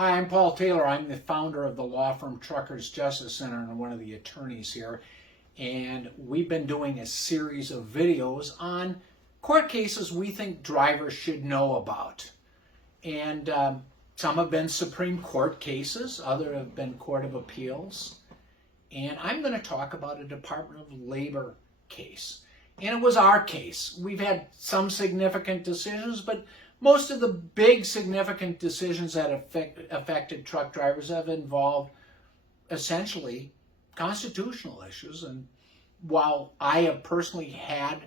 Hi, I'm Paul Taylor. I'm the founder of the law firm Truckers Justice Center and one of the attorneys here. And we've been doing a series of videos on court cases we think drivers should know about. And some have been Supreme Court cases, others have been Court of Appeals. And I'm going to talk about a Department of Labor case. And it was our case. We've had some significant decisions, but most of the big significant decisions that affected truck drivers have involved essentially constitutional issues. And while I have personally had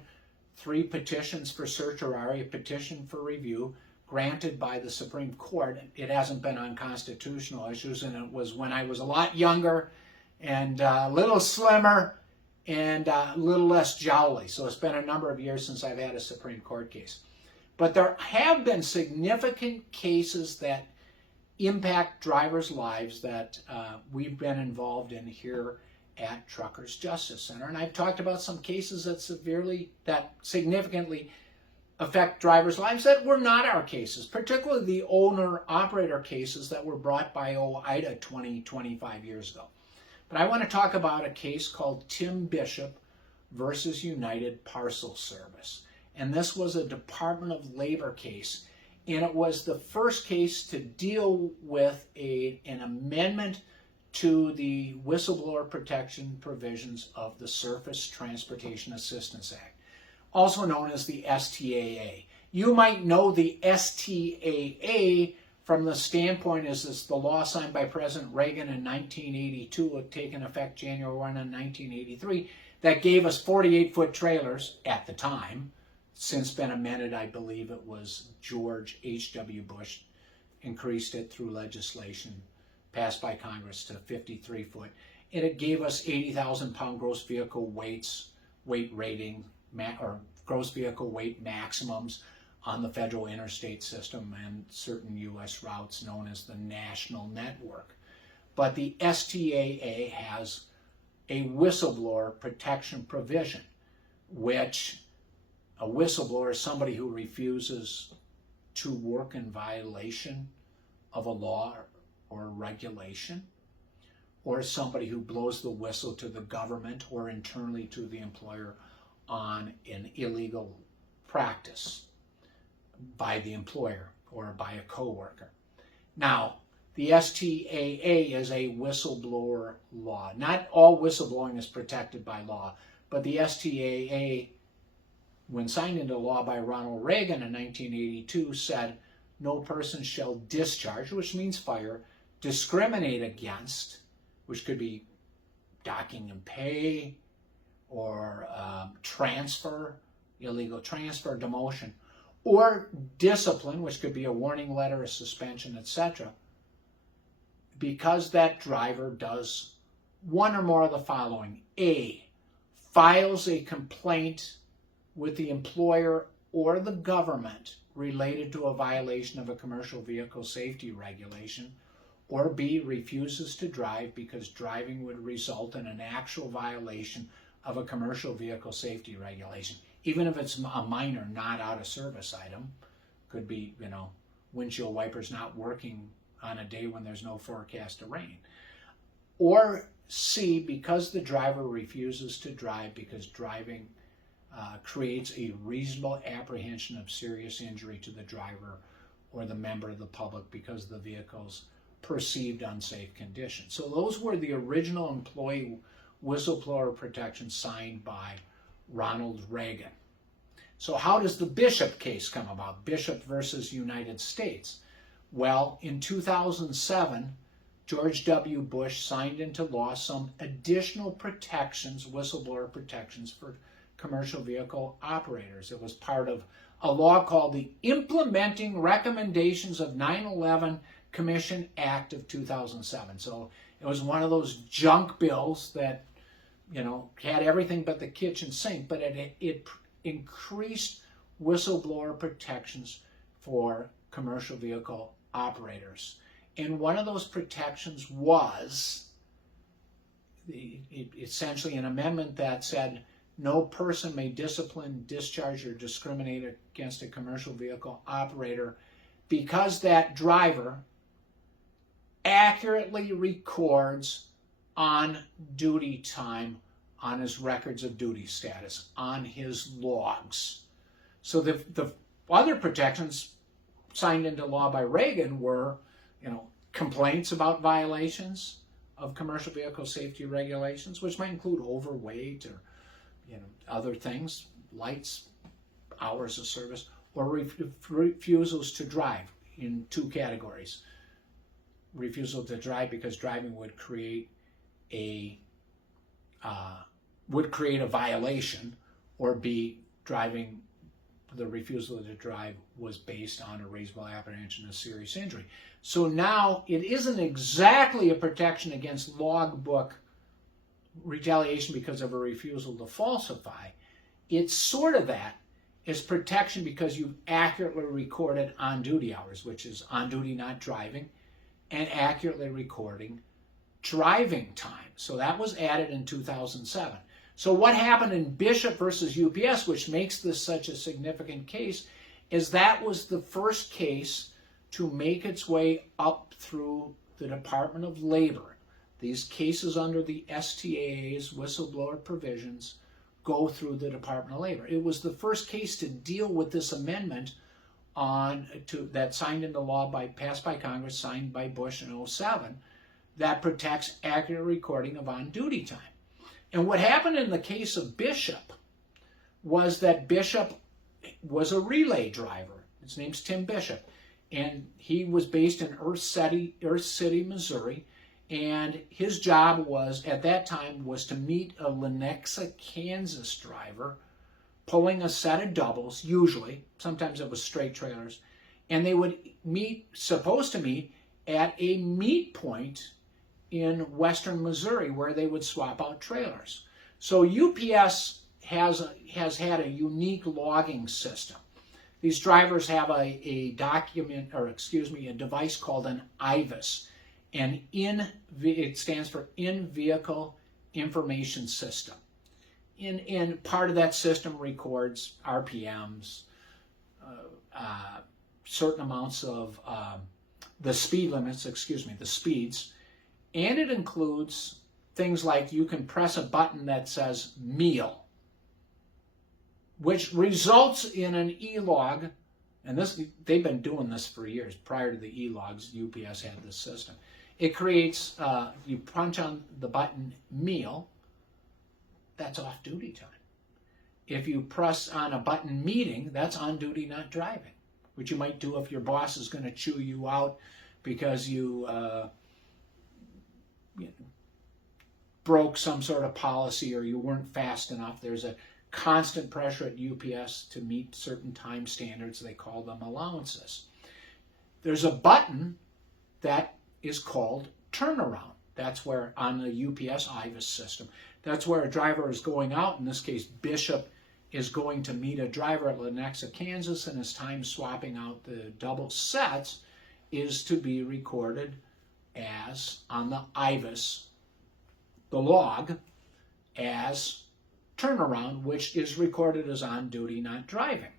3 petitions for certiorari, a petition for review, granted by the Supreme Court, it hasn't been on constitutional issues, and it was when I was a lot younger and a little slimmer and a little less jowly. So it's been a number of years since I've had a Supreme Court case. But there have been significant cases that impact drivers' lives that we've been involved in here at Truckers Justice Center. And I've talked about some cases that significantly affect drivers' lives that were not our cases, particularly the owner-operator cases that were brought by OIDA 25 years ago. But I want to talk about a case called Tim Bishop versus United Parcel Service. And this was a Department of Labor case. And it was the first case to deal with an amendment to the whistleblower protection provisions of the Surface Transportation Assistance Act, also known as the STAA. You might know the STAA from the standpoint as it's the law signed by President Reagan in 1982, had taken effect January 1 in 1983, that gave us 48-foot trailers at the time. Since been amended, I believe it was George H.W. Bush increased it through legislation passed by Congress to 53-foot. And it gave us 80,000-pound gross vehicle weight rating, or gross vehicle weight maximums on the federal interstate system and certain U.S. routes known as the national network. But the STAA has a whistleblower protection provision, which a whistleblower is somebody who refuses to work in violation of a law or a regulation, or somebody who blows the whistle to the government or internally to the employer on an illegal practice by the employer or by a coworker. Now, the STAA is a whistleblower law. Not all whistleblowing is protected by law, but the STAA, when signed into law by Ronald Reagan in 1982, said no person shall discharge, which means fire, discriminate against, which could be docking and pay, or transfer, illegal transfer, demotion, or discipline, which could be a warning letter, a suspension, etc., because that driver does one or more of the following. A, files a complaint with the employer or the government related to a violation of a commercial vehicle safety regulation, or B, refuses to drive because driving would result in an actual violation of a commercial vehicle safety regulation, even if it's a minor, not out of service item. Could be, windshield wipers not working on a day when there's no forecast of rain. Or C, because the driver refuses to drive because driving creates a reasonable apprehension of serious injury to the driver or the member of the public because of the vehicle's perceived unsafe condition. So those were the original employee whistleblower protections signed by Ronald Reagan. So how does the Bishop case come about? Bishop versus United States. Well, in 2007, George W. Bush signed into law some additional protections, whistleblower protections for commercial vehicle operators. It was part of a law called the Implementing Recommendations of 9/11 Commission Act of 2007. So it was one of those junk bills that, had everything but the kitchen sink, but it increased whistleblower protections for commercial vehicle operators. And one of those protections was essentially an amendment that said no person may discipline, discharge, or discriminate against a commercial vehicle operator because that driver accurately records on-duty time on his records of duty status, on his logs. So the other protections signed into law by Reagan were, complaints about violations of commercial vehicle safety regulations, which might include overweight or, other things, lights, hours of service, or refusals to drive in two categories. Refusal to drive because driving would create a violation, or B, the refusal to drive was based on a reasonable apprehension of serious injury. So now it isn't exactly a protection against logbook retaliation because of a refusal to falsify. It's sort of that. It's protection because you've accurately recorded on-duty hours, which is on-duty not driving, and accurately recording driving time. So that was added in 2007. So what happened in Bishop versus UPS, which makes this such a significant case, is that was the first case to make its way up through the Department of Labor. These cases under the STAA's whistleblower provisions go through the Department of Labor. It was the first case to deal with this amendment that signed into law passed by Congress, signed by Bush in 2007, that protects accurate recording of on-duty time. And what happened in the case of Bishop was that Bishop was a relay driver. His name's Tim Bishop, and he was based in Earth City, Missouri, and his job at that time was to meet a Lenexa, Kansas driver pulling a set of doubles, usually, sometimes it was straight trailers, and they would supposed to meet at a meet point in western Missouri where they would swap out trailers. So UPS has had a unique logging system. These drivers have a device called an IVIS, and it stands for In-Vehicle Information System. And part of that system records RPMs, certain amounts of the speeds, and it includes things like you can press a button that says meal, which results in an e-log, and they've been doing this for years. Prior to the e-logs, UPS had this system. It creates, you punch on the button meal, that's off-duty time. If you press on a button meeting, that's on-duty not driving, which you might do if your boss is going to chew you out because you broke some sort of policy or you weren't fast enough. There's a constant pressure at UPS to meet certain time standards. They call them allowances. There's a button that is called turnaround. That's where, on the UPS IVIS system, that's where a driver is going out. In this case, Bishop is going to meet a driver at Lenexa, Kansas, and his time swapping out the double sets is to be recorded as, on the IVIS, the log, as turnaround, which is recorded as on duty, not driving.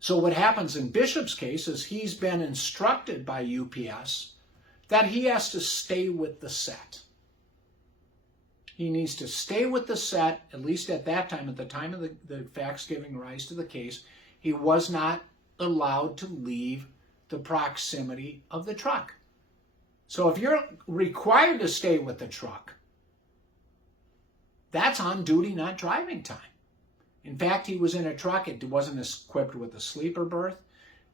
So what happens in Bishop's case is he's been instructed by UPS that he has to stay with the set. He needs to stay with the set, at least at that time, at the time of the facts giving rise to the case. He was not allowed to leave the proximity of the truck. So if you're required to stay with the truck, that's on duty, not driving time. In fact, he was in a truck. It wasn't equipped with a sleeper berth,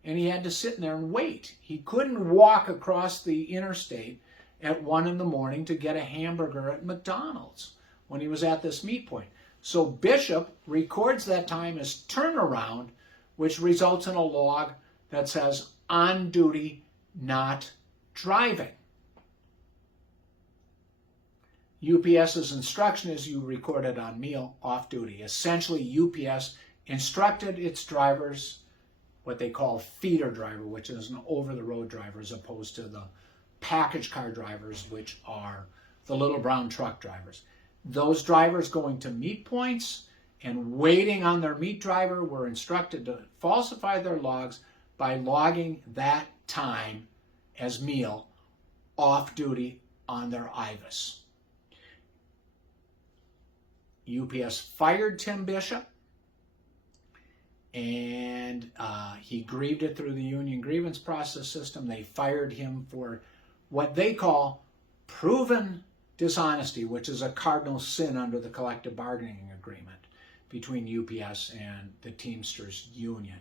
and he had to sit in there and wait. He couldn't walk across the interstate at 1 a.m. to get a hamburger at McDonald's when he was at this meet point. So Bishop records that time as turnaround, which results in a log that says on duty, not driving. UPS's instruction is you record it on meal, off duty. Essentially, UPS instructed its drivers, what they call feeder driver, which is an over-the-road driver, as opposed to the package car drivers, which are the little brown truck drivers. Those drivers going to meet points and waiting on their meet driver were instructed to falsify their logs by logging that time as meal off duty on their IVAs. UPS fired Tim Bishop, and he grieved it through the union grievance process system. They fired him for what they call proven dishonesty, which is a cardinal sin under the collective bargaining agreement between UPS and the Teamsters union.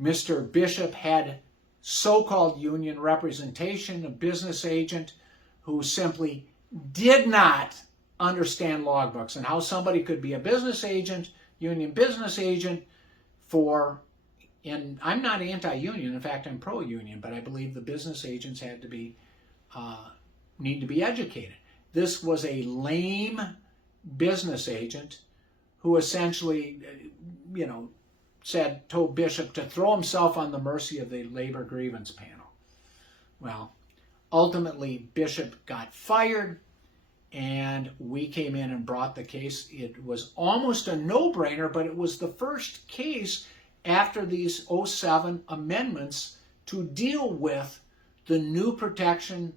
Mr. Bishop had so-called union representation, a business agent who simply did not understand logbooks and how somebody could be a business agent, union business agent for, and I'm not anti-union, in fact I'm pro-union, but I believe the business agents had to be, need to be educated. This was a lame business agent who essentially, told Bishop to throw himself on the mercy of the labor grievance panel. Well, ultimately Bishop got fired, and we came in and brought the case. It was almost a no-brainer, but it was the first case after these 07 amendments to deal with the new protection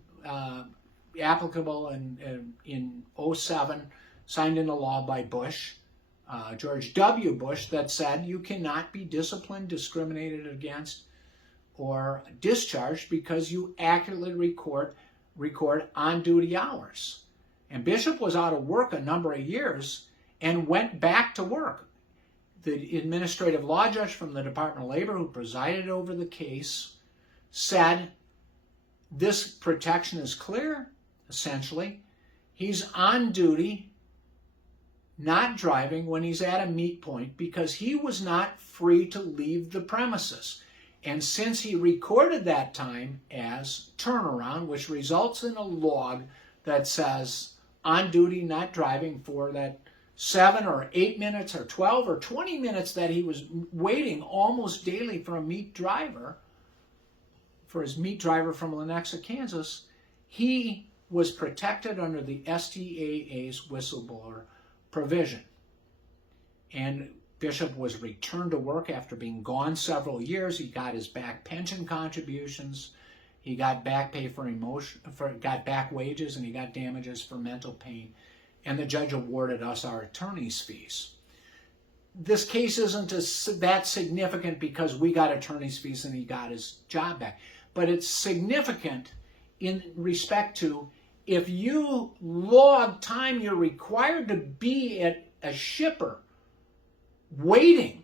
applicable in 07, signed into law by Bush, George W. Bush, that said you cannot be disciplined, discriminated against, or discharged because you accurately record on-duty hours. And Bishop was out of work a number of years and went back to work. The administrative law judge from the Department of Labor who presided over the case said this protection is clear, essentially. He's on duty, not driving when he's at a meet point because he was not free to leave the premises. And since he recorded that time as turnaround, which results in a log that says on duty, not driving for that 7 or 8 minutes or 12 or 20 minutes that he was waiting almost daily for a meat driver, for his meat driver from Lenexa, Kansas, he was protected under the STAA's whistleblower provision. And Bishop was returned to work after being gone several years. He got his back pension contributions. He got back pay got back wages, and he got damages for mental pain. And the judge awarded us our attorney's fees. This case isn't that significant because we got attorney's fees and he got his job back. But it's significant in respect to if you log time you're required to be at a shipper waiting.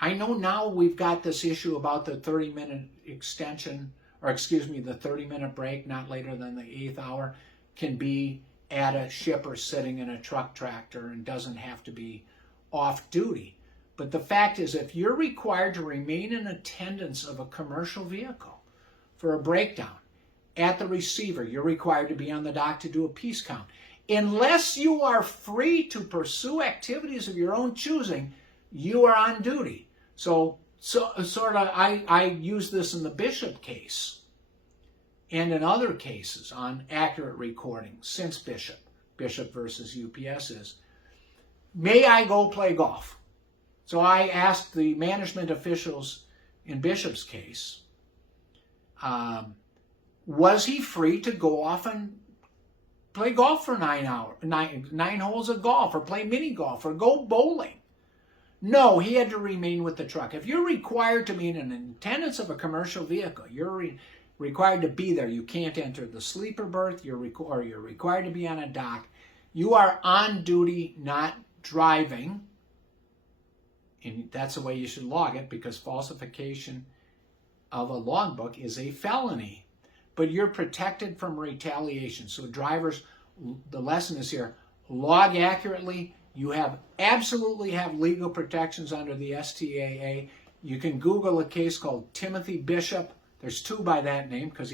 I know now we've got this issue about the 30-minute extension, or excuse me, the 30-minute break, not later than the 8th hour, can be at a shipper sitting in a truck tractor and doesn't have to be off duty. But the fact is, if you're required to remain in attendance of a commercial vehicle for a breakdown at the receiver, you're required to be on the dock to do a piece count. Unless you are free to pursue activities of your own choosing, you are on duty. So I use this in the Bishop case and in other cases on accurate recording since Bishop versus UPS is, may I go play golf? So I asked the management officials in Bishop's case, was he free to go off and play golf for 9 holes of golf, or play mini golf, or go bowling? No, he had to remain with the truck. If you're required to be in attendance of a commercial vehicle, you're required to be there. You can't enter the sleeper berth, you're required to be on a dock. You are on duty, not driving. And that's the way you should log it, because falsification of a logbook is a felony. But you're protected from retaliation. So drivers, the lesson is here, log accurately. You absolutely have legal protections under the STAA. You can Google a case called Timothy Bishop. There's two by that name because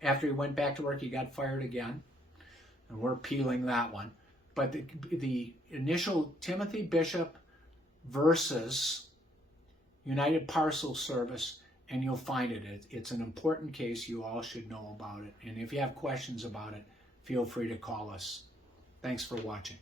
after he went back to work, he got fired again. And we're appealing that one. But the initial Timothy Bishop versus United Parcel Service, and you'll find it. It's an important case. You all should know about it. And if you have questions about it, feel free to call us. Thanks for watching.